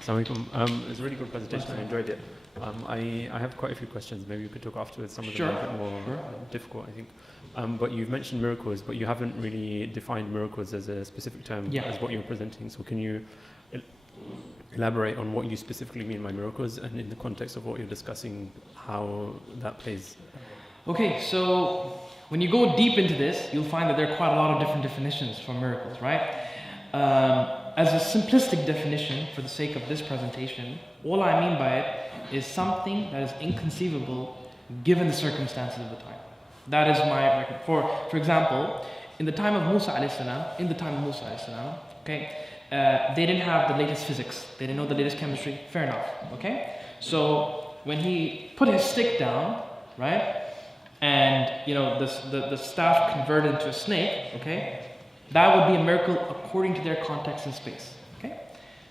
Assalamu alaikum. It was a really good presentation. I enjoyed it. I have quite a few questions. Maybe we could talk afterwards. Some of them are a bit more difficult, I think. But you've mentioned miracles, but you haven't really defined miracles as a specific term as what you're presenting. So can you elaborate on what you specifically mean by miracles, and in the context of what you're discussing, how that plays? Okay, so when you go deep into this, you'll find that there are quite a lot of different definitions for miracles, right? As a simplistic definition, for the sake of this presentation, all I mean by it is something that is inconceivable given the circumstances of the time. That is my, for example, in the time of Musa alayhi salam, okay, they didn't have the latest physics, they didn't know the latest chemistry, fair enough, okay? So when he put his stick down, right, and the staff converted into a snake, okay, that would be a miracle according to their context and space, okay?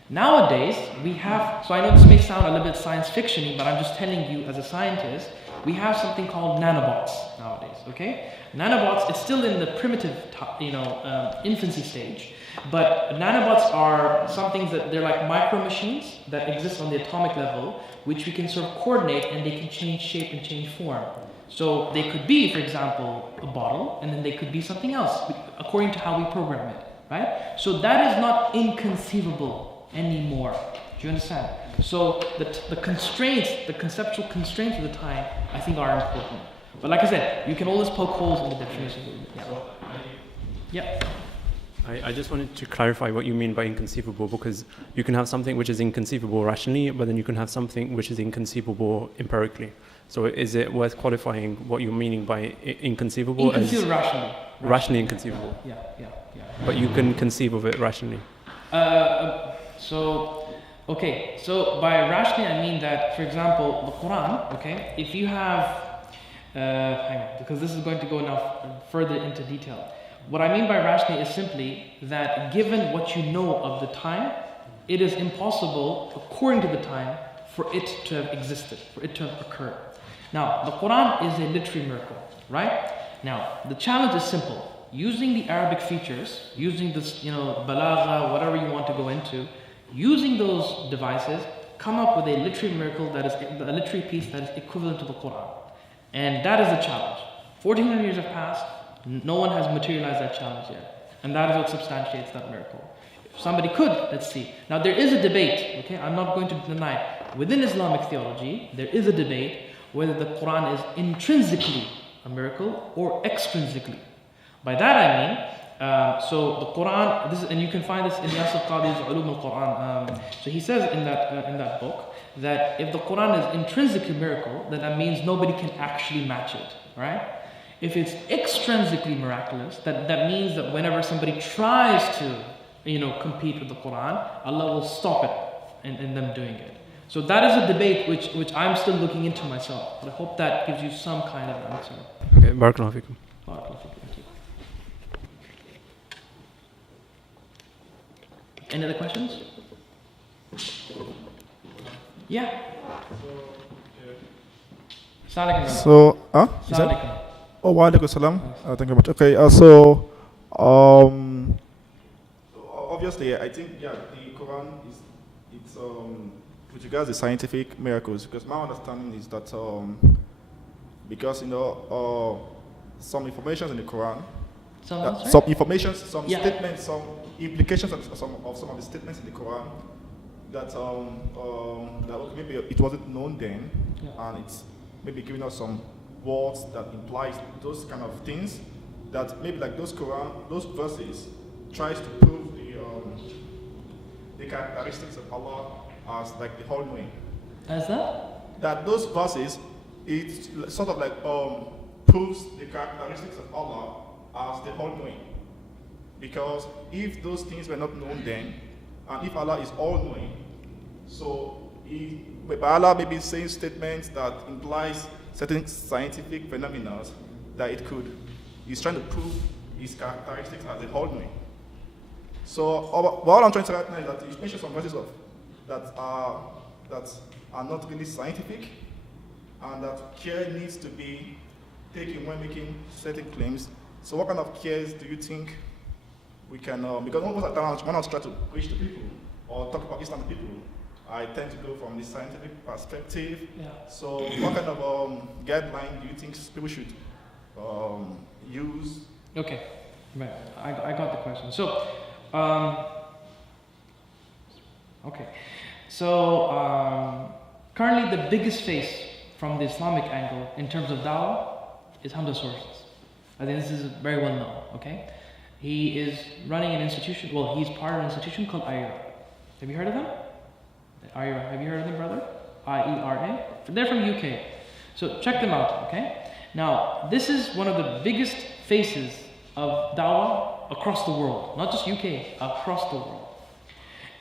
Nowadays, we have, so I know this may sound a little bit science fiction-y, but I'm just telling you as a scientist, we have something called nanobots nowadays, okay? Nanobots, it's still in the primitive, infancy stage, but nanobots are some things that they're like micro machines that exist on the atomic level, which we can sort of coordinate, and they can change shape and change form. So they could be, for example, a bottle, and then they could be something else, according to how we program it, right? So that is not inconceivable anymore. Do you understand? So the constraints, the conceptual constraints of the time, I think are important. But like I said, you can always poke holes in the definition. Yeah. I just wanted to clarify what you mean by inconceivable, because you can have something which is inconceivable rationally, but then you can have something which is inconceivable empirically. So is it worth qualifying what you're meaning by inconceivable as rationally? Rationally inconceivable. Yeah. But you can conceive of it rationally. So by rationally I mean that, for example, the Qur'an, okay, if you have, hang on, because this is going to go now further into detail. What I mean by rationally is simply that given what you know of the time, it is impossible, according to the time, for it to have existed, for it to have occurred. Now, the Quran is a literary miracle, right? Now, the challenge is simple. Using the Arabic features, using this, balagha, whatever you want to go into, using those devices, come up with a literary miracle that is a literary piece that is equivalent to the Quran. And that is the challenge. 1400 years have passed, no one has materialized that challenge yet. And that is what substantiates that miracle. If somebody could, let's see. Now there is a debate, okay, I'm not going to deny. Within Islamic theology, there is a debate whether the Quran is intrinsically a miracle or extrinsically. By that I mean, so the Quran, and you can find this in Yasir Qadi's Ulum al-Quran. So he says in that book that if the Quran is intrinsically miracle, then that means nobody can actually match it, right? If it's extrinsically miraculous, that means that whenever somebody tries to, compete with the Quran, Allah will stop it in them doing it. So that is a debate which I'm still looking into myself. But I hope that gives you some kind of answer. Okay, Barakallahu Fikum. Thank you. Any other questions? Yeah. So, oh, wa alaikum salam. Thank you very much. Okay, obviously, I think, the Quran it's with regards to scientific miracles, because my understanding is that because some information in the Quran, some information, some statements, some implications of some of the statements in the Quran that that maybe it wasn't known then, and it's maybe giving us some words that implies those kind of things that maybe like those verses tries to prove the characteristics of Allah as like the all-knowing. As that? That those verses, it sort of like proves the characteristics of Allah as the all-knowing. Because if those things were not known then, and if Allah is all-knowing, so by Allah maybe saying statements that implies certain scientific phenomena that he's trying to prove his characteristics as the all-knowing. So what I'm trying to say right now is that you mentioned some verses that are not really scientific, and that care needs to be taken when making certain claims. So what kind of cares do you think we can, because almost at times when I try to preach to people, or talk about Islamic people, I tend to go from the scientific perspective. Yeah. So what kind of guideline do you think people should use? Okay, right. I got the question. So, okay. So, currently the biggest face from the Islamic angle in terms of dawah is Hamza sources. I think this is very well known, okay? He is running an institution, well, he's part of an institution called IERA. Have you heard of them? IERA, have you heard of them, brother? IERA? They're from UK. So check them out, okay? Now, this is one of the biggest faces of dawah across the world, not just UK, across the world.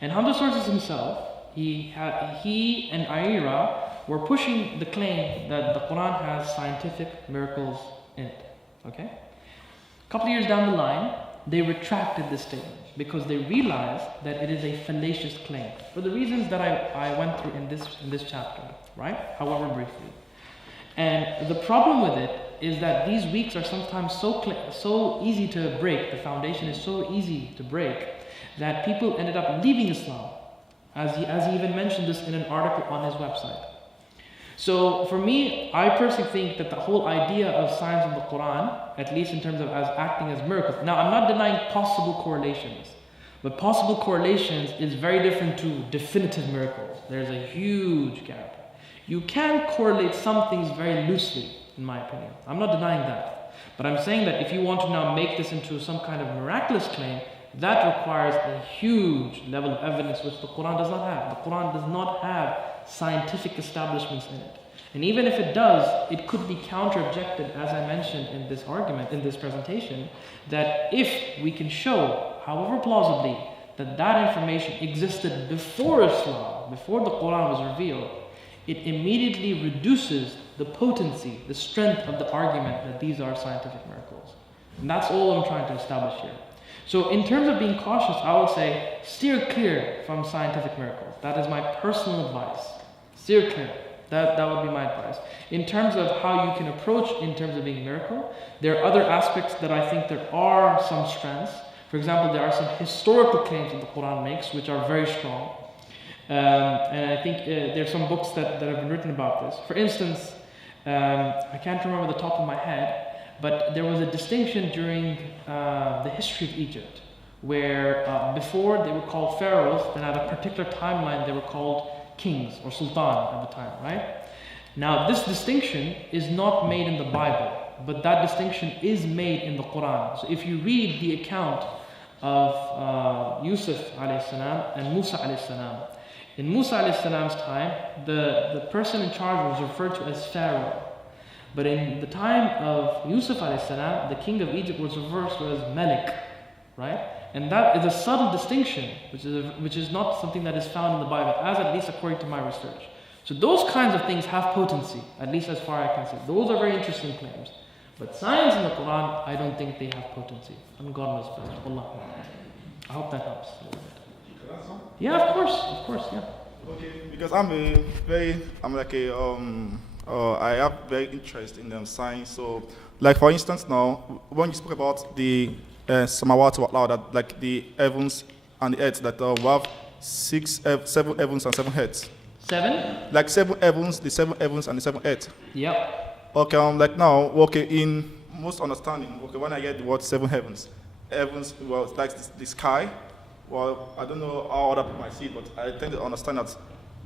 And Hamza Sources himself, he and IERA were pushing the claim that the Quran has scientific miracles in it, okay? A couple of years down the line, they retracted this statement because they realized that it is a fallacious claim for the reasons that I went through in this chapter, right? However briefly. And the problem with it is that these weeks are sometimes so easy to break, the foundation is so easy to break, that people ended up leaving Islam, as he even mentioned this in an article on his website. So for me, I personally think that the whole idea of signs of the Quran, at least in terms of as acting as miracles, now I'm not denying possible correlations, but possible correlations is very different to definitive miracles. There's a huge gap. You can correlate some things very loosely, in my opinion. I'm not denying that. But I'm saying that if you want to now make this into some kind of miraculous claim, that requires a huge level of evidence which the Quran does not have. The Quran does not have scientific establishments in it. And even if it does, it could be counter-objected, as I mentioned in this argument, in this presentation, that if we can show, however plausibly, that that information existed before Islam, before the Quran was revealed, it immediately reduces the potency, the strength of the argument that these are scientific miracles. And that's all I'm trying to establish here. So in terms of being cautious, I would say steer clear from scientific miracles. That is my personal advice. Steer clear. That would be my advice. In terms of how you can approach in terms of being a miracle, there are other aspects that I think there are some strengths. For example, there are some historical claims that the Quran makes which are very strong. And I think there's some books that have been written about this. For instance, I can't remember the top of my head, but there was a distinction during the history of Egypt where before they were called pharaohs, then at a particular timeline they were called kings or sultan at the time, right? Now this distinction is not made in the Bible, but that distinction is made in the Quran. So if you read the account of Yusuf alayhi salam and Musa alayhi salam, in Musa alayhi salam's time, the person in charge was referred to as Pharaoh. But in the time of Yusuf alayhi salam, the king of Egypt was referred to as Malik, right? And that is a subtle distinction, which is not something that is found in the Bible, as at least according to my research. So those kinds of things have potency, at least as far as I can see. Those are very interesting claims. But signs in the Quran, I don't think they have potency. And God knows best. Wallahu a'lam. I hope that helps a little bit. Yeah, of course, yeah. Okay, because I have very interest in science. So, like for instance, now when you spoke about the samawat wa al-ard, that like the heavens and the earth, that we have 7 heavens and 7 earths. 7? Like 7 heavens, the 7 heavens and the 7 earths. Yep. Okay, like now, okay, in most understanding, okay, when I get the word 7 heavens, well, it's like the sky. Well, I don't know how other people might see it, but I tend to understand that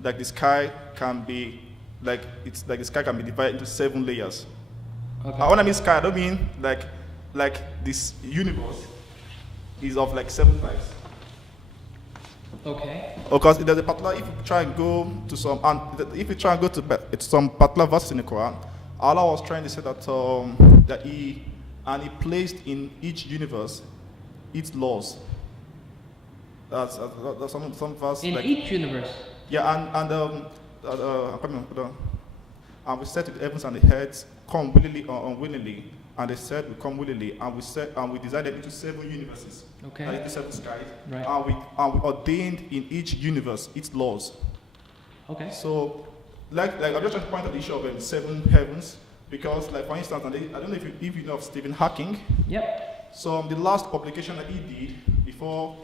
like the sky can be like the sky can be divided into 7 layers. Okay. When I mean sky, I don't mean like this universe is of like 7 types. Okay. Because there's a particular, if you try and go to some particular verses in the Quran, Allah was trying to say that He placed in each universe its laws. That's some verse. In like, each universe. Yeah, and we said to the heavens and the earth, come willingly or unwillingly, and they said we come willingly, and we divided into 7 universes. Okay. Into 7 skies. Right. And we ordained in each universe its laws. Okay. So, like I'm just trying to point out the issue of 7 heavens, because like for instance, I don't know if you know of Stephen Hawking. Yep. So the last publication that he did before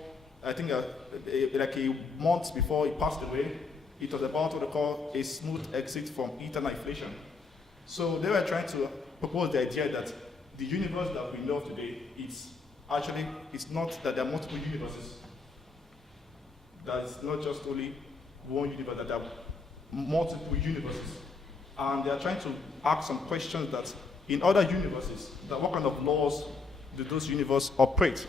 I think like a month before he passed away, it was about what they call a smooth exit from eternal inflation. So they were trying to propose the idea that the universe that we know today, it's not that there are multiple universes. That it's not just only one universe, that there are multiple universes. And they are trying to ask some questions that in other universes, that what kind of laws do those universes operate?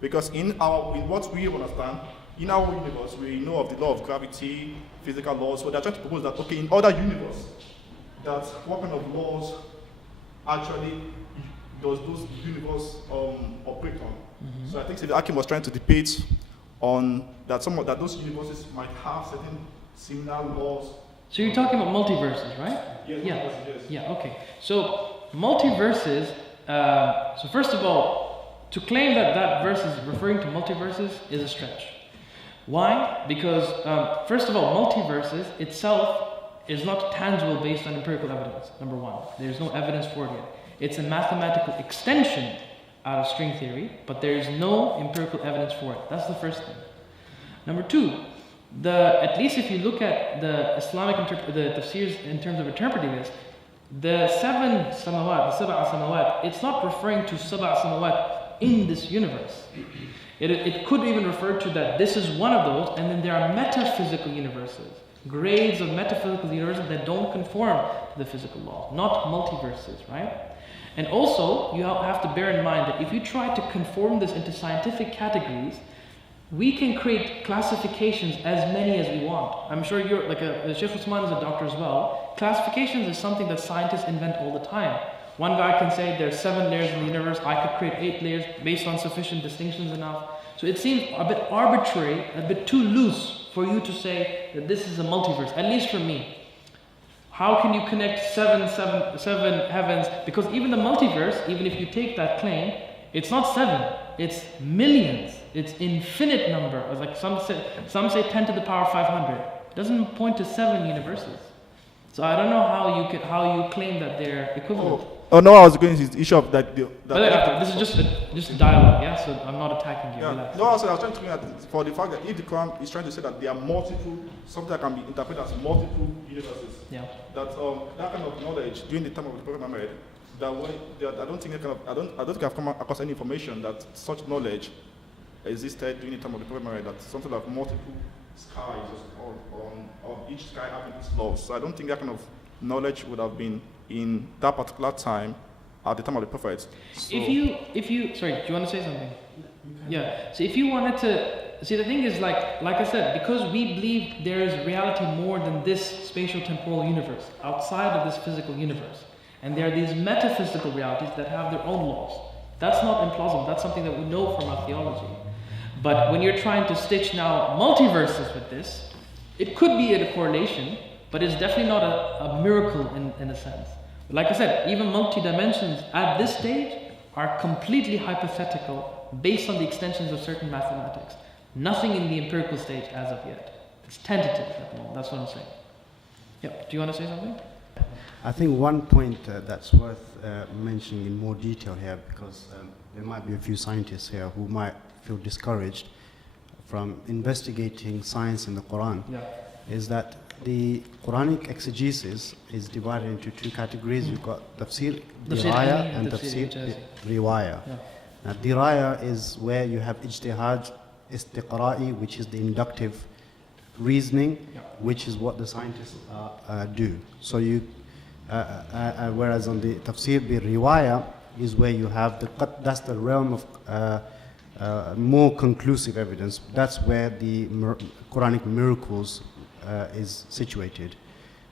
Because in what we understand, in our universe, we know of the law of gravity, physical laws. So they're trying to propose that, okay, in other universes, that what kind of laws actually does those universes operate on? Mm-hmm. So I think Stephen Hawking was trying to debate on that that those universes might have certain similar laws. So you're talking about multiverses, right? Yes, yeah. Yes. Yeah, okay. So multiverses, so first of all, to claim that that verse is referring to multiverses is a stretch. Why? Because first of all, multiverses itself is not tangible based on empirical evidence, number one. There's no evidence for it yet. It's a mathematical extension out of string theory, but there is no empirical evidence for it. That's the first thing. Number two, at least if you look at the Islamic the tafsirs in terms of interpreting this, the seven samawat, the sab'a samawat, it's not referring to sab'a samawat in this universe. It could even refer to that this is one of those, and then there are metaphysical universes, grades of metaphysical universes that don't conform to the physical law, not multiverses, right? And also, you have to bear in mind that if you try to conform this into scientific categories, we can create classifications as many as we want. I'm sure you're like Sheikh Usman is a doctor as well. Classifications is something that scientists invent all the time. One guy can say there's 7 layers in the universe, I could create 8 layers based on sufficient distinctions enough. So it seems a bit arbitrary, a bit too loose for you to say that this is a multiverse, at least for me. How can you connect seven heavens? Because even the multiverse, even if you take that claim, it's not 7, it's millions. It's infinite number. Like some say 10 to the power 500. It doesn't point to 7 universes. So I don't know how you claim that they're equivalent. Oh no, I was going to the issue of that. This is just a dialogue, yeah. So I'm not attacking you. Yeah. No, I was trying to bring that for the fact that if the Quran is trying to say that there are multiple, something that can be interpreted as multiple universes. Yeah. That kind of knowledge during the time of the Prophet Muhammad, I don't think I've come across any information that such knowledge existed during the time of the Prophet Muhammad, that something like multiple skies or each sky having its laws. So I don't think that kind of knowledge would have been in that particular time at the time of the Prophet. So if you sorry, do you want to say something? Yeah. So if you wanted to see, the thing is like I said, because we believe there is reality more than this spatial temporal universe outside of this physical universe, and there are these metaphysical realities that have their own laws. That's not implausible. That's something that we know from our theology. But when you're trying to stitch now multiverses with this, it could be a correlation, but it's definitely not a miracle in a sense. But like I said, even multi-dimensions at this stage are completely hypothetical based on the extensions of certain mathematics. Nothing in the empirical stage as of yet. It's tentative at the moment. That's what I'm saying. Yep. Do you want to say something? I think one point that's worth mentioning in more detail here, because there might be a few scientists here who might feel discouraged from investigating science in the Quran, is that the Quranic exegesis is divided into 2 categories. You've got tafsir diraya and tafsir riwaya. Now diraya is where you have ijtihad istiqra'i, which is the inductive reasoning, which is what the scientists do. So whereas on the tafsir riwaya is where you have that's the realm of more conclusive evidence. That's where the Quranic miracles is situated.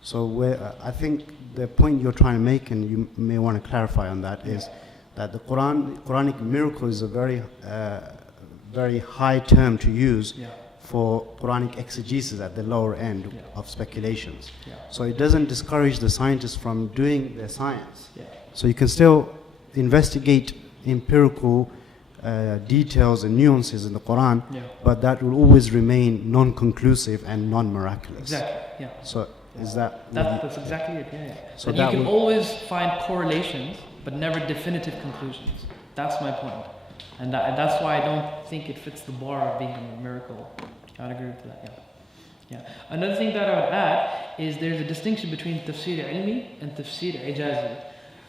So I think the point you're trying to make, and you may want to clarify on that, is that the Quranic miracle is a very, very high term to use for Quranic exegesis at the lower end of speculations. So it doesn't discourage the scientists from doing their science. So you can still investigate empirical details and nuances in the Quran, but that will always remain non-conclusive and non-miraculous. Exactly. So is that's exactly it. So that you can always find correlations, but never definitive conclusions. That's my point. And that's why I don't think it fits the bar of being a miracle. I'd agree with that, yeah. Another thing that I would add is there's a distinction between tafsir ilmi and tafsir ijazi.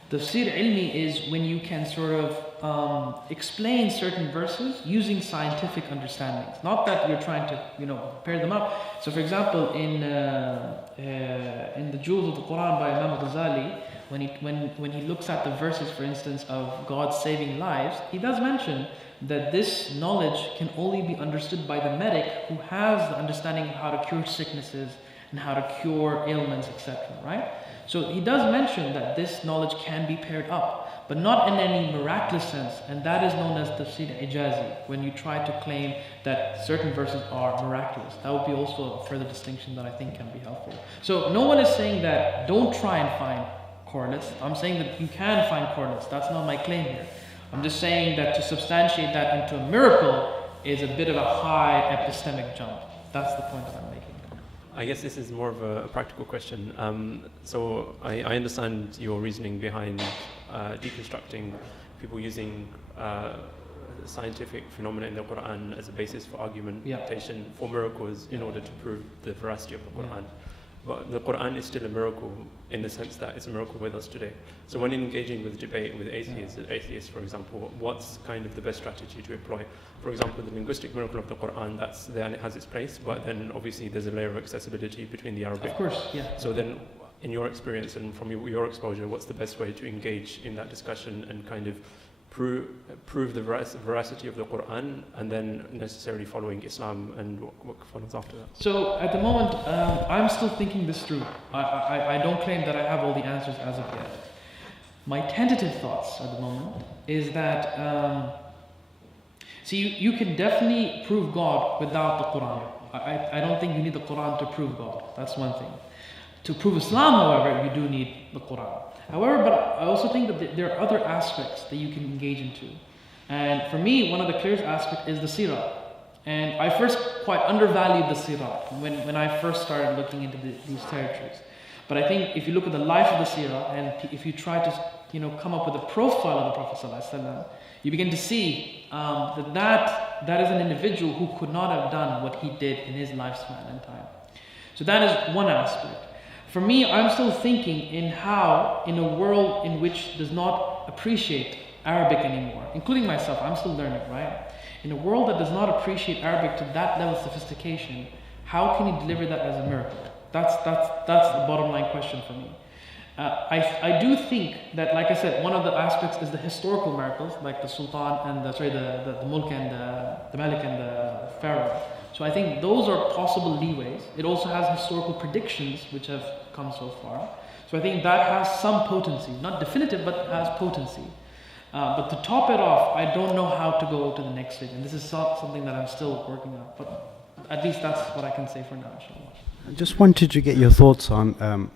Tafsir ilmi is when you can sort of explain certain verses using scientific understandings. Not that you're trying to, pair them up. So for example, in the Jewels of the Qur'an by Imam Ghazali, when he looks at the verses, for instance, of God saving lives, he does mention that this knowledge can only be understood by the medic who has the understanding of how to cure sicknesses and how to cure ailments, etc. Right? So he does mention that this knowledge can be paired up, but not in any miraculous sense, and that is known as tafsir ijazi, when you try to claim that certain verses are miraculous. That would be also a further distinction that I think can be helpful. So no one is saying that don't try and find correlates. I'm saying that you can find correlates. That's not my claim here. I'm just saying that to substantiate that into a miracle is a bit of a high epistemic jump. That's the point that I'm making. I guess this is more of a practical question. So I understand your reasoning behind deconstructing people using scientific phenomena in the Qur'an as a basis for argumentation for miracles in order to prove the veracity of the Qur'an. But the Qur'an is still a miracle in the sense that it's a miracle with us today. So when engaging with debate with atheists, for example, what's kind of the best strategy to employ? For example, the linguistic miracle of the Qur'an, that's there and it has its place, but then obviously there's a layer of accessibility between the Arabic. Of course, yeah. So then, in your experience and from your exposure, what's the best way to engage in that discussion and kind of prove the veracity of the Qur'an, and then necessarily following Islam and what follows after that? So at the moment, I'm still thinking this through. I don't claim that I have all the answers as of yet. My tentative thoughts at the moment is that, you can definitely prove God without the Qur'an. I don't think you need the Qur'an to prove God. That's one thing. To prove Islam, however, you do need the Qur'an. However, but I also think that there are other aspects that you can engage into. And for me, one of the clearest aspects is the seerah. And I first quite undervalued the seerah when I first started looking into these territories. But I think if you look at the life of the seerah, and if you try to come up with a profile of the Prophet ﷺ, you begin to see that is an individual who could not have done what he did in his lifespan and time. So that is one aspect. For me, I'm still thinking in how, in a world in which does not appreciate Arabic anymore, including myself, I'm still learning, right? In a world that does not appreciate Arabic to that level of sophistication, how can you deliver that as a miracle? That's the bottom line question for me. I do think that, like I said, one of the aspects is the historical miracles, like the Sultan and the Mulk and the Malik and the Pharaoh. So I think those are possible leeways. It also has historical predictions which have come so far. So I think that has some potency, not definitive, but has potency. But to top it off, I don't know how to go to the next stage, and this is something that I'm still working on. But at least that's what I can say for now, inshallah. I just wanted to get your thoughts on,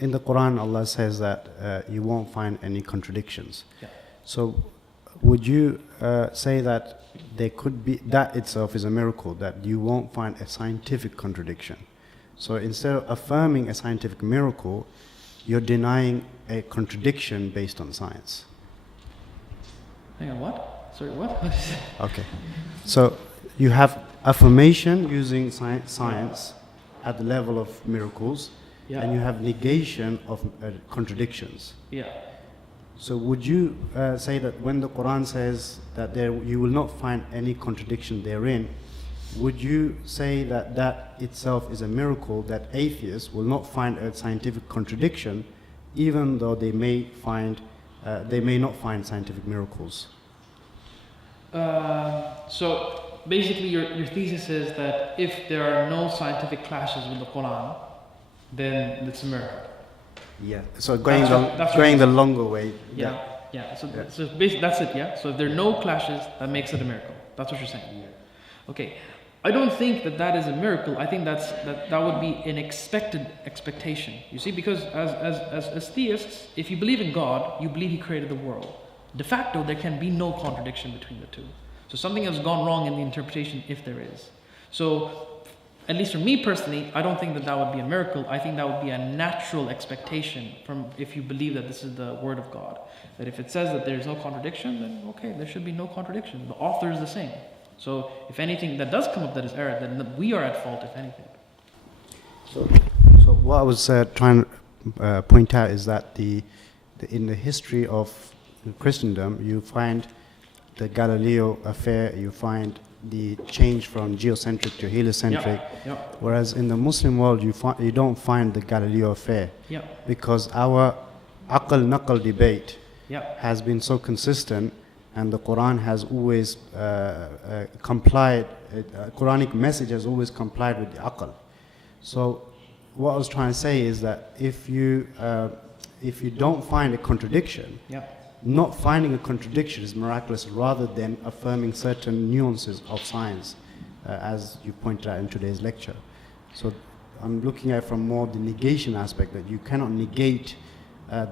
in the Quran, Allah says that you won't find any contradictions. Yeah. So would you say that there could be, that itself is a miracle, that you won't find a scientific contradiction? So instead of affirming a scientific miracle, you're denying a contradiction based on science. Hang on, what? Sorry, what? Okay. So you have affirmation using science at the level of miracles, and you have negation of contradictions. Yeah. So would you say that when the Quran says that you will not find any contradiction therein, would you say that that itself is a miracle, that atheists will not find a scientific contradiction, even though they may not find scientific miracles? So basically your thesis is that if there are no scientific clashes with the Quran, then it's a miracle. Yeah. So going the longer way. Yeah. So basically that's it. Yeah. So if there are no clashes, that makes it a miracle. That's what you're saying. Yeah. Okay. I don't think that is a miracle. I think that would be an expectation. You see, because as theists, if you believe in God, you believe He created the world. De facto, there can be no contradiction between the two. So something has gone wrong in the interpretation if there is. So at least for me personally, I don't think that that would be a miracle. I think that would be a natural expectation from if you believe that this is the word of God. That if it says that there's no contradiction, then okay, there should be no contradiction. The author is the same. So if anything that does come up that is error, then we are at fault, if anything. So what I was trying to point out is that in the history of Christendom, you find the Galileo Affair, you find the change from geocentric to heliocentric, whereas in the Muslim world you don't find the Galileo Affair, because our aql-naql debate has been so consistent, and the Quran has always complied, Quranic message has always complied with the aql. So what I was trying to say is that if you don't find a contradiction, not finding a contradiction is miraculous rather than affirming certain nuances of science, as you pointed out in today's lecture. So I'm looking at it from more the negation aspect, that you cannot negate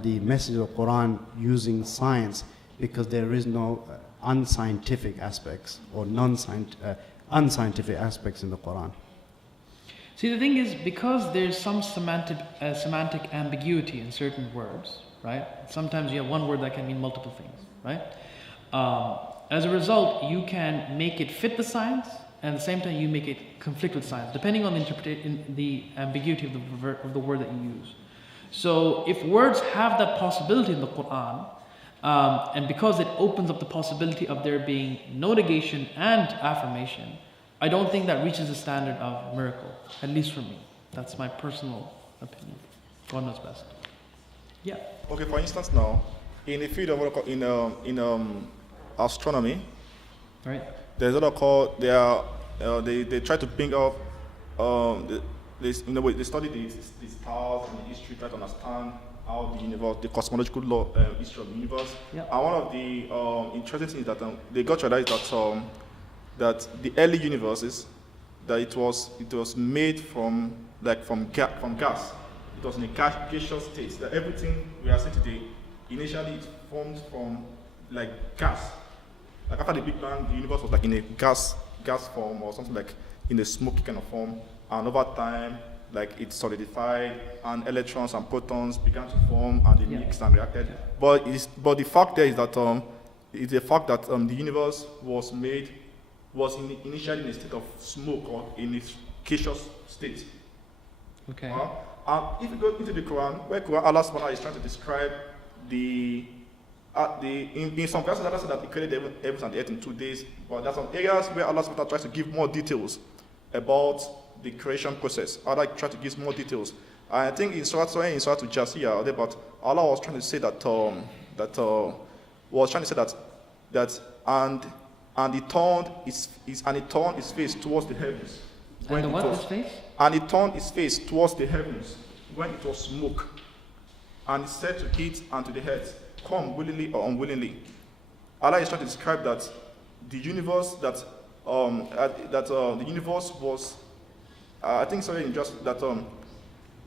the message of the Quran using science, because there is no unscientific aspects or unscientific aspects in the Quran. See, the thing is, because there's some semantic ambiguity in certain words, right? Sometimes you have one word that can mean multiple things, right? As a result, you can make it fit the science, and at the same time you make it conflict with science, depending on the ambiguity of the word that you use. So if words have that possibility in the Quran, and because it opens up the possibility of there being no negation and affirmation, I don't think that reaches the standard of miracle, at least for me. That's my personal opinion. God knows best. Yeah. Okay, for instance now, in the field of in astronomy, right? There's what I call they try to bring up they study the stars and the history, try to understand how the universe, the cosmological law, history of the universe. Yeah. And one of the interesting things that they got to realize that the early universes, that it was made from gas. It was in a gaseous state. That everything we are seeing today, initially it formed from like gas. Like after the Big Bang, the universe was like in a gas form, or something like in a smoky kind of form. And over time, like it solidified, and electrons and protons began to form, and they mixed and reacted. But the fact there is that it's the fact that the universe was initially in a state of smoke, or in a gaseous state. Okay. And if you go into the Quran, where Allah subhanahu wa ta'ala is trying to describe in some verses, Allah said that He created the heavens and the earth in 2 days, but there are some areas where Allah subhanahu wa ta'ala tries to give more details about the creation process. Allah tries to give more details. I think in Surah to Jasiyah, but Allah was trying to say and He turned His face towards the heavens. And what His face? And He turned His face towards the heavens when it was smoke. And He said to it and to the earth, come willingly or unwillingly. Allah is trying to describe that the universe the universe was. I think sorry, just that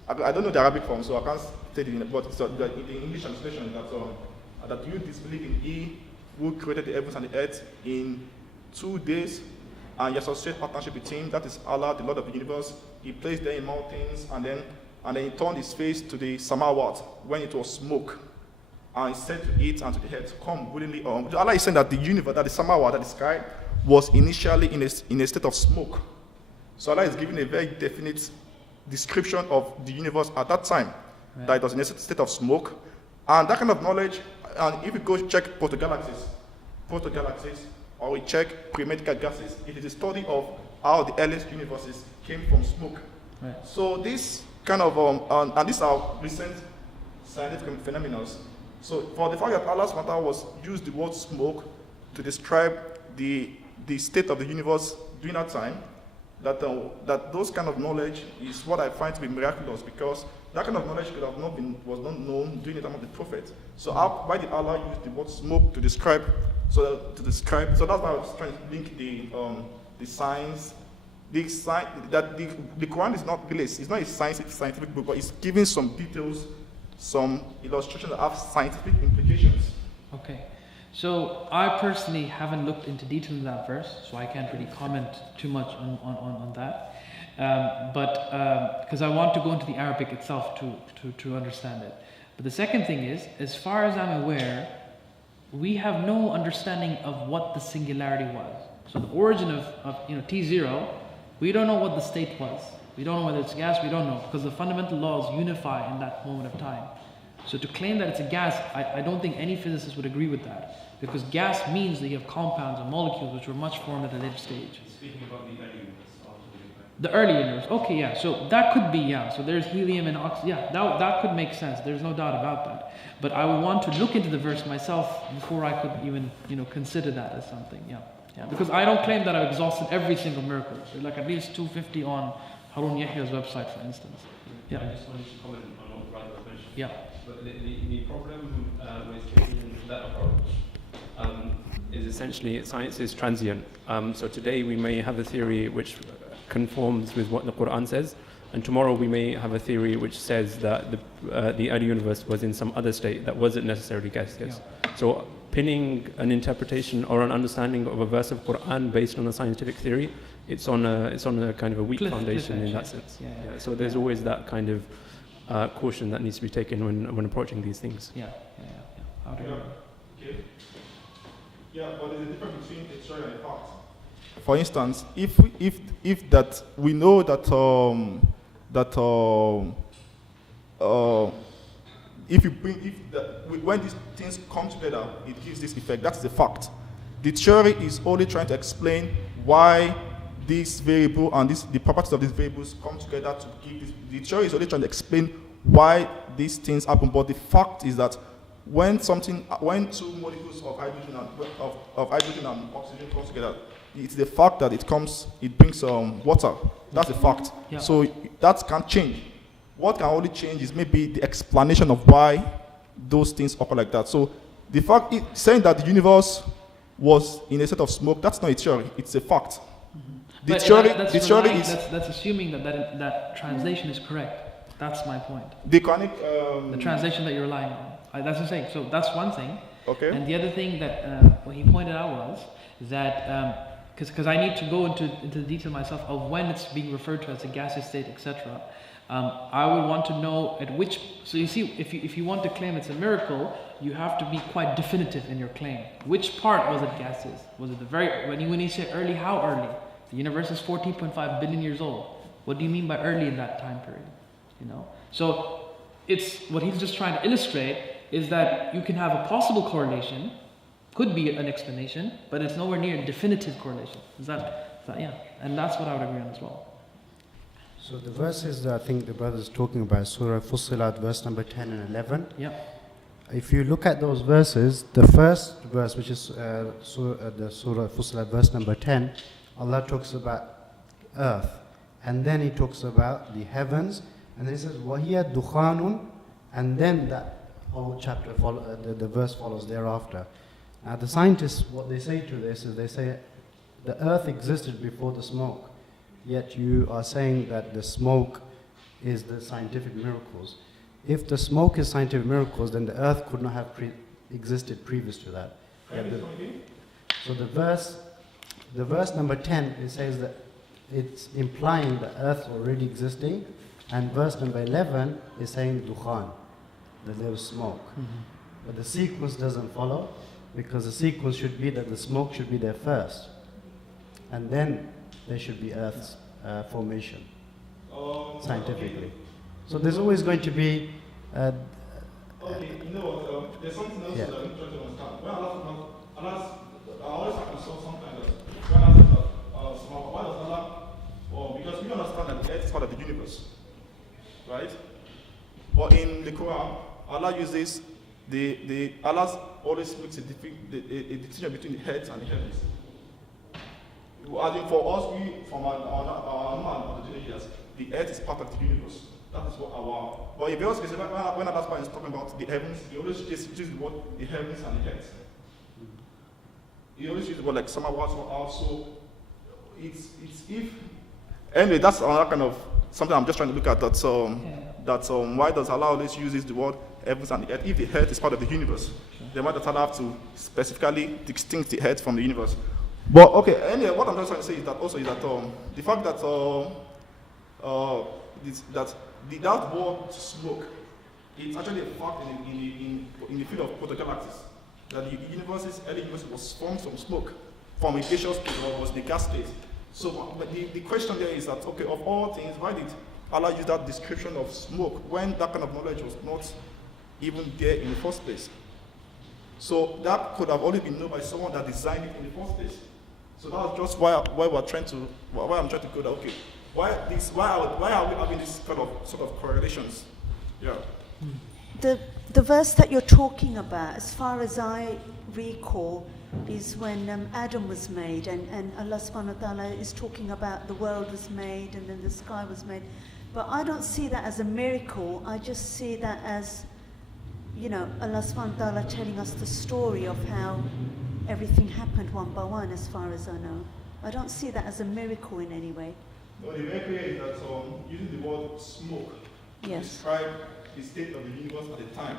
I don't know the Arabic form, so I can't state it. But in the English translation that you disbelieve in He who created the heavens and the earth in 2 days, and you associate partnership with Him. That is Allah, the Lord of the universe. He placed there in mountains, and then He turned His face to the Samawat when it was smoke, and He said to it and to the earth, come willingly or unwillingly. Allah is saying that the universe, that the Samawat, that the sky, was initially in a state of smoke. So Allah is giving a very definite description of the universe at that time, right, that it was in a state of smoke. And that kind of knowledge, and if you go check protogalaxies, or we check pre-medical gases, it is a study of how the earliest universes came from smoke. Right. So this kind of, and these are recent scientific phenomena. So for the fact that Allah subhanahu wa ta'ala was used the word smoke to describe the state of the universe during that time, that those kind of knowledge is what I find to be miraculous, because that kind of knowledge was not known during the time of the Prophet. So why did Allah use the word smoke to describe? So that's why I was trying to link the science. The Quran is not really, it's not a scientific book, but it's giving some details, some illustrations that have scientific implications. Okay. So I personally haven't looked into detail in that verse, so I can't really comment too much on that. But because I want to go into the Arabic itself to understand it. But the second thing is, as far as I'm aware, we have no understanding of what the singularity was. So the origin of T0, we don't know what the state was. We don't know whether it's gas, we don't know, because the fundamental laws unify in that moment of time. So to claim that it's a gas, I don't think any physicist would agree with that, because gas means that you have compounds and molecules which were much formed at a later stage. Speaking about the early universe. The early universe, okay, yeah, so that could be, yeah, so there's helium and oxygen, yeah, that could make sense, there's no doubt about that. But I would want to look into the verse myself before I could even, consider that as something, yeah. Because I don't claim that I've exhausted every single miracle. There's like at least 250 on Harun Yahya's website, for instance. Yeah. I just wanted to comment on what Brother was mentioning. Yeah. But the problem with taking that approach is essentially science is transient. So today we may have a theory which conforms with what the Qur'an says, and tomorrow we may have a theory which says that the early universe was in some other state that wasn't necessarily gaseous. Yeah. So pinning an interpretation or an understanding of a verse of Qur'an based on a scientific theory, it's on a kind of a weak foundation in that sense. Yeah. So there's always that kind of caution that needs to be taken when approaching these things. Yeah. Okay. Yeah, but there's a difference between a theory and a fact. For instance, if that we know that when these things come together, it gives this effect. That's the fact. The theory is only trying to explain why this variable and the properties of these variables come together to give this. The theory is only trying to explain why these things happen. But the fact is that when two molecules of hydrogen and oxygen come together, it's the fact that it brings water. That's the fact. Yeah. So that can't change. What can only change is maybe the explanation of why those things occur like that. So the fact saying that the universe was in a state of smoke, that's not a theory, it's a fact. The theory is that's assuming that translation is correct. That's my point. The Quranic the translation that you're relying on. That's what I'm saying. So that's one thing. Okay. And the other thing that what he pointed out was that because I need to go into the detail myself of when it's being referred to as a gaseous state, etc. I would want to know at which. So you see, if you want to claim it's a miracle, you have to be quite definitive in your claim. Which part was it gaseous? Was it the very when you say early? How early? The universe is 14.5 billion years old. What do you mean by early in that time period? So it's what he's just trying to illustrate is that you can have a possible correlation, could be an explanation, but it's nowhere near a definitive correlation. Is that yeah? And that's what I would agree on as well. So the verses that I think the brother is talking about, Surah Fussilat, verse number 10 and 11. Yeah. If you look at those verses, the first verse, which is the Surah Fussilat, verse number 10, Allah talks about earth, and then He talks about the heavens, and then He says, وَهِيَ دُخَانٌ, and then that whole chapter, the verse follows thereafter. Now the scientists, what they say to this is they say the earth existed before the smoke, yet you are saying that the smoke is the scientific miracles. If the smoke is scientific miracles, then the earth could not have existed previous to that. So the verse number 10, it says that it's implying the earth already existing, and verse number 11 is saying dukhan, that there was smoke. Mm-hmm. But the sequence doesn't follow, because the sequence should be that the smoke should be there first, and then there should be Earth's formation, scientifically. So there's always going to be... there's something else that I'm trying to understand. I always have to solve something why does Allah... because we understand that the Earth is part of the universe, right? But in the Quran, Allah uses Allah always makes a distinction between the earth and the heavens. As in for us, from our man, the earth is part of the universe. That is what our. But if you ask when Allah is talking about the heavens, he always uses the word the heavens and the earth. He always uses the word like samawat or earth. So it's if. Anyway, that's another kind of something I'm just trying to look at. Why does Allah always use the word heavens and the earth? If the earth is part of the universe, then why does Allah have to specifically distinct the earth from the universe? But okay, anyway, what I'm just trying to say is that the fact that that word smoke, it's actually a fact in the field of protogalaxies. That the early universe was formed from smoke, from a gaseous state, or was the gas state. So the question there is that, okay, of all things, why did Allah use that description of smoke when that kind of knowledge was not even there in the first place? So that could have only been known by someone that designed it in the first place. So that's just why I'm trying to go that, okay, why are we having this kind of sort of correlations? Yeah. The verse that you're talking about, as far as I recall, is when Adam was made, and Allah subhanahu wa ta'ala is talking about the world was made and then the sky was made. But I don't see that as a miracle. I just see that as, Allah subhanahu wa ta'ala telling us the story of how everything happened one by one, as far as I know. I don't see that as a miracle in any way. No, the miracle is that using the word smoke to describe the state of the universe at the time.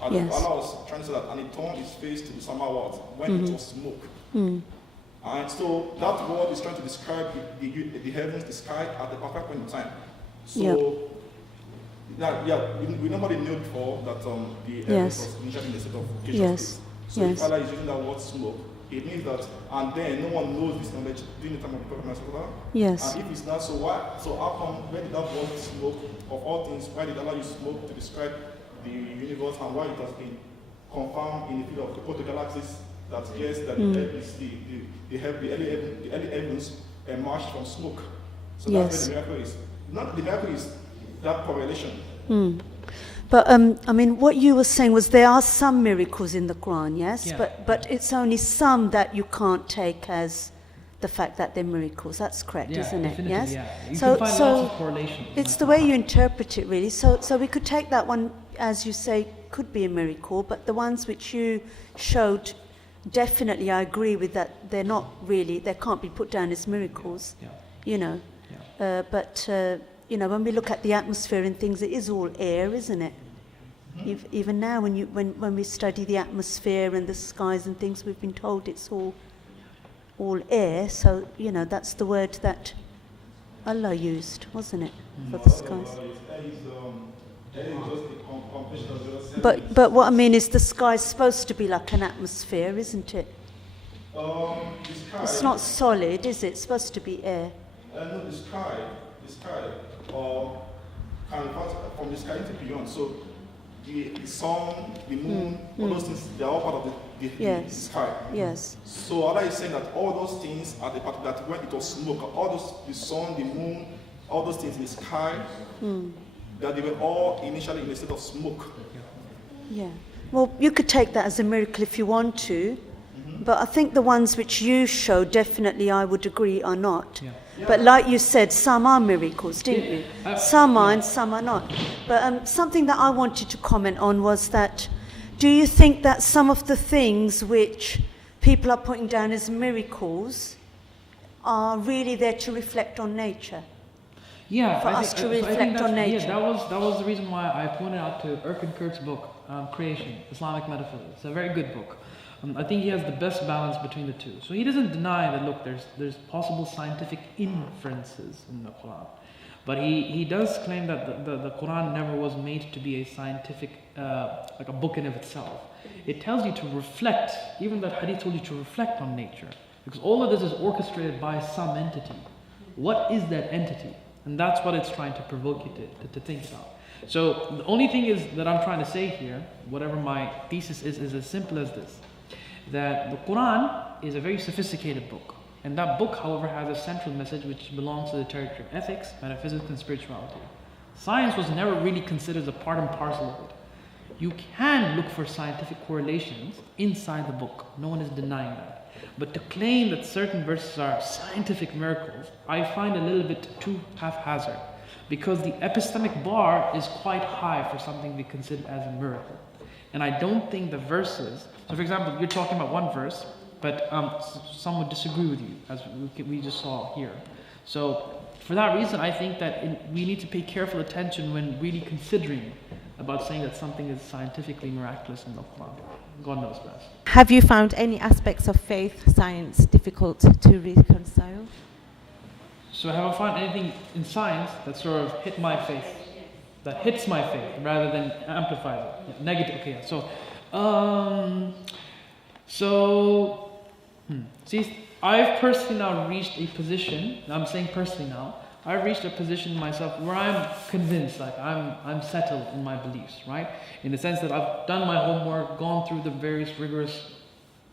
And Allah was trying to say that, and he turned his face to the summer world when it was smoke. And so that word is trying to describe the heavens, the sky at the perfect point in time. So, we normally knew before that the heavens was initially in the state of gaseous state. So if Allah is using that word smoke, it means that, and then no one knows this knowledge during the time of the Prophet Muhammad. Yes. And if it's not, so how come, where did that word smoke, of all things, why did Allah use smoke to describe the universe, and why it has been confirmed in the field of the protogalaxies that yes, that the early heavens emerged from smoke. So that's where the miracle is. Not the miracle is that correlation. But I mean, what you were saying was there are some miracles in the Quran, yes? Yeah. But it's only some that you can't take as the fact that they're miracles. That's correct, isn't it? Yes? Yeah. You can find lots of correlations. It's the way you interpret it, really. So we could take that one, as you say, could be a miracle, but the ones which you showed, definitely I agree with that. They're not really, they can't be put down as miracles, But when we look at the atmosphere and things, it is all air, isn't it? Even now, when we study the atmosphere and the skies and things, we've been told it's all air. So that's the word that Allah used, wasn't it, for the skies? But what I mean is, the sky's supposed to be like an atmosphere, isn't it? It's not solid, is it? It's supposed to be air. No, the sky, can pass from the sky into beyond. So the sun, the moon, all those things, they are all part of the sky. Yes. So Allah is saying that all those things are the part that when it was smoke, all those, the sun, the moon, all those things in the sky, that they were all initially in a state of smoke. Yeah. Well, you could take that as a miracle if you want to, but I think the ones which you show, definitely I would agree, are not. Yeah. But like you said, some are miracles, didn't you? Some are and some are not. But something that I wanted to comment on was that, do you think that some of the things which people are putting down as miracles are really there to reflect on nature? Yeah, for us to reflect on nature. Yeah, that was the reason why I pointed out to Erkin Kurt's book, Creation, Islamic Metaphysics. It's a very good book. I think he has the best balance between the two. So he doesn't deny that, look, there's possible scientific inferences in the Quran. But he does claim that the Quran never was made to be a scientific, like a book in of itself. It tells you to reflect, even that hadith told you to reflect on nature. Because all of this is orchestrated by some entity. What is that entity? And that's what it's trying to provoke you to think about. So the only thing is that I'm trying to say here, whatever my thesis is as simple as this. That the Quran is a very sophisticated book. And that book, however, has a central message which belongs to the territory of ethics, metaphysics, and spirituality. Science was never really considered a part and parcel of it. You can look for scientific correlations inside the book. No one is denying that. But to claim that certain verses are scientific miracles, I find a little bit too haphazard. Because the epistemic bar is quite high for something to be considered as a miracle. And I don't think the verses, so for example, you're talking about one verse, but some would disagree with you, as we just saw here. So for that reason, I think that we need to pay careful attention when really considering about saying that something is scientifically miraculous in the Quran. God knows best. Have you found any aspects of faith, science difficult to reconcile? So have I found anything in science that sort of hit my faith, that hits my faith rather than amplifies it? Yeah, negative. Okay. Yeah. See, I've personally now reached a position. I'm saying personally now. I've reached a position myself where I'm convinced, like I'm settled in my beliefs, right? In the sense that I've done my homework, gone through the various rigorous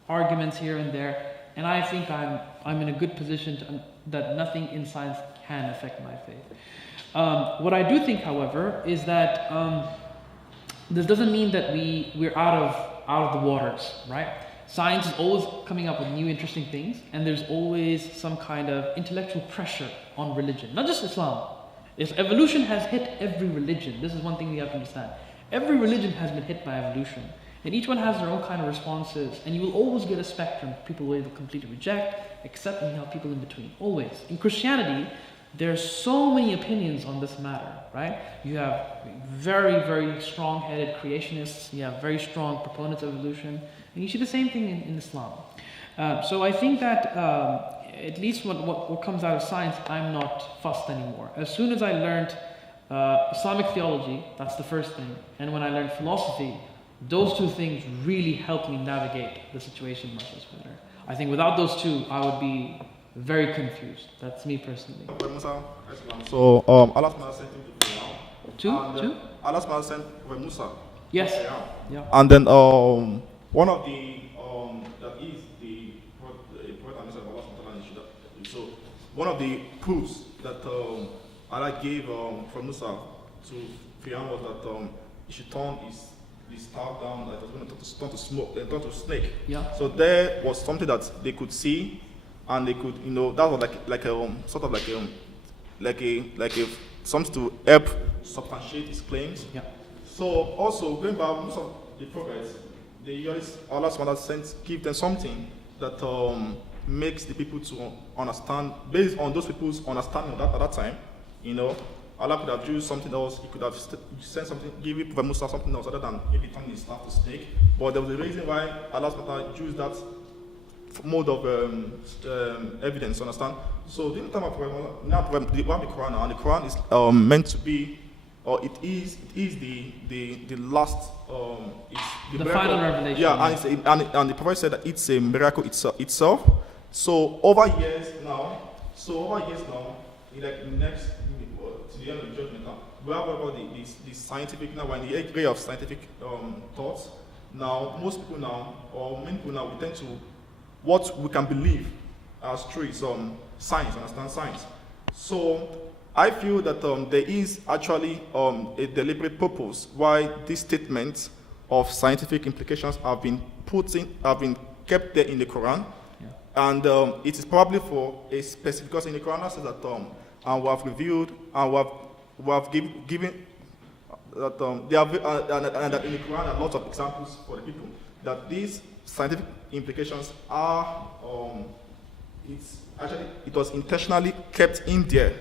arguments here and there, and I think I'm in a good position that nothing in science can affect my faith. What I do think, however, is that this doesn't mean that we're out of the waters, right? Science is always coming up with new interesting things, and there's always some kind of intellectual pressure on religion, not just Islam. If evolution has hit every religion, this is one thing we have to understand. Every religion has been hit by evolution, and each one has their own kind of responses, and you will always get a spectrum. People will either completely reject, accept, and you have people in between, always. In Christianity, there's so many opinions on this matter, right? You have very, very strong-headed creationists, you have very strong proponents of evolution, and you see the same thing in Islam. So I think that at least what comes out of science, I'm not fussed anymore. As soon as I learned Islamic theology, that's the first thing, and when I learned philosophy, those two things really helped me navigate the situation much better. I think without those two, I would be very confused. That's me personally. So Allah sent him to Fir'aun. Two? Allah sent Prophet Musa. Yes. Yeah. And then one of the that is the prophet of Allah. So one of the proofs that Allah gave from Musa to Fir'aun was that he should turn his staff down, that it was going to turn to smoke, then turn to snake. Yeah. So there was something that they could see, and they could, that was like a sort of like a something to help substantiate his claims. Yeah. So also going back, most of the prophets, they always Allah give them something that makes the people to understand based on those people's understanding at that time. Allah could have used something else. He could have sent something, give Prophet Musa something else other than maybe turning his staff to snake. But there was a reason why Allah used that mode of evidence. Understand? So the time of the Quran, and the Quran is meant to be, or it is the last. It's the final revelation. Yeah, and the Prophet said that it's a miracle itself. So over years now, like next to the end of the judgment, we have about the scientific, now we're in the area of scientific thoughts. Now, most people now, or many people now, we tend to, what we can believe as true is science, understand science. So, I feel that there is actually a deliberate purpose why these statements of scientific implications have been kept there in the Quran. Yeah. And it is probably for a specific, because in the Quran it says that and we have reviewed and we have given that they have and that in the Quran are lots of examples for the people that these scientific implications are it was intentionally kept in there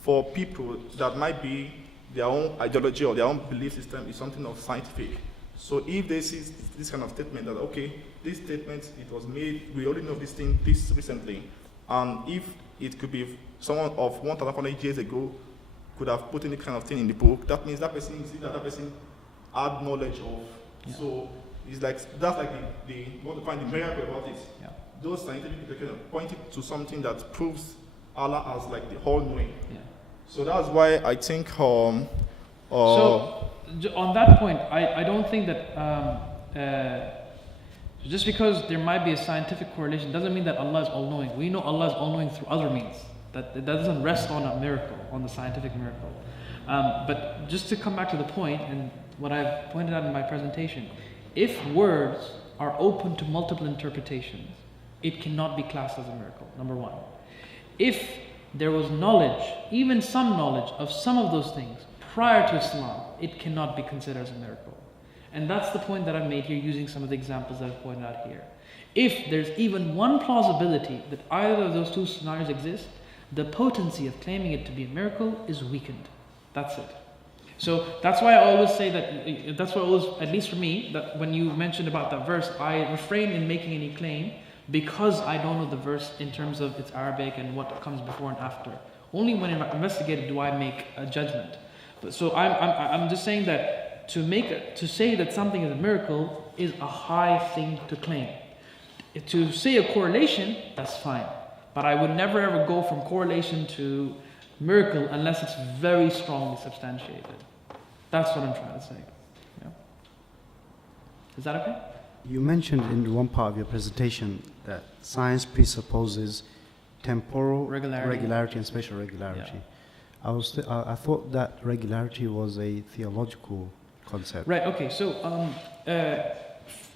for people that might be their own ideology or their own belief system is something of scientific. So if they see this kind of statement that okay, this statement it was made, we only know this thing this recently, and if it could be someone of 1,400 years ago could have put any kind of thing in the book, that means that person had knowledge of. Yeah. So it's like that's like the what to find the miracle about it. Yeah. Those scientific implications pointing to something that proves Allah as like the all-knowing. Yeah. So that's why I think. So on that point, I don't think that just because there might be a scientific correlation doesn't mean that Allah is all-knowing. We know Allah is all-knowing through other means. That doesn't rest on a miracle, on the scientific miracle. But just to come back to the point, and what I've pointed out in my presentation, if words are open to multiple interpretations, it cannot be classed as a miracle, number one. If there was knowledge, even some knowledge of some of those things prior to Islam, it cannot be considered as a miracle. And that's the point that I've made here using some of the examples that I've pointed out here. If there's even one plausibility that either of those two scenarios exist, the potency of claiming it to be a miracle is weakened. That's it. So that's why I always say that, at least for me, that when you mentioned about that verse, I refrain in making any claim because I don't know the verse in terms of its Arabic and what comes before and after. Only when I investigate it do I make a judgment. But so I'm just saying that to say that something is a miracle is a high thing to claim. To say a correlation, that's fine. But I would never ever go from correlation to miracle unless it's very strongly substantiated. That's what I'm trying to say. Yeah. Is that okay? You mentioned in one part of your presentation that science presupposes temporal regularity and spatial regularity. Yeah. I thought that regularity was a theological concept. Right, okay, so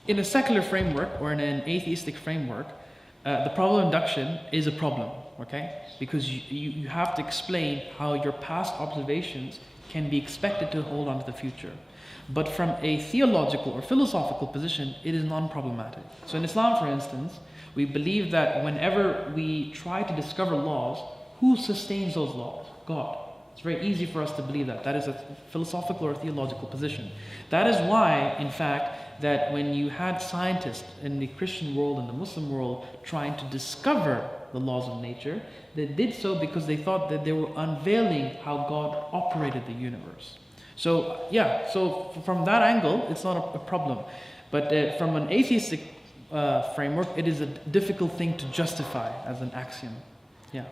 in a secular framework or in an atheistic framework, the problem induction is a problem, okay? Because you have to explain how your past observations can be expected to hold on to the future. But from a theological or philosophical position, it is non-problematic. So in Islam, for instance, we believe that whenever we try to discover laws, who sustains those laws? God. It's very easy for us to believe that. That is a philosophical or theological position. That is why, in fact, that when you had scientists in the Christian world and the Muslim world trying to discover the laws of nature, they did so because they thought that they were unveiling how God operated the universe. So, yeah, so from that angle, it's not a problem. But from an atheistic framework, it is a difficult thing to justify as an axiom. Yeah.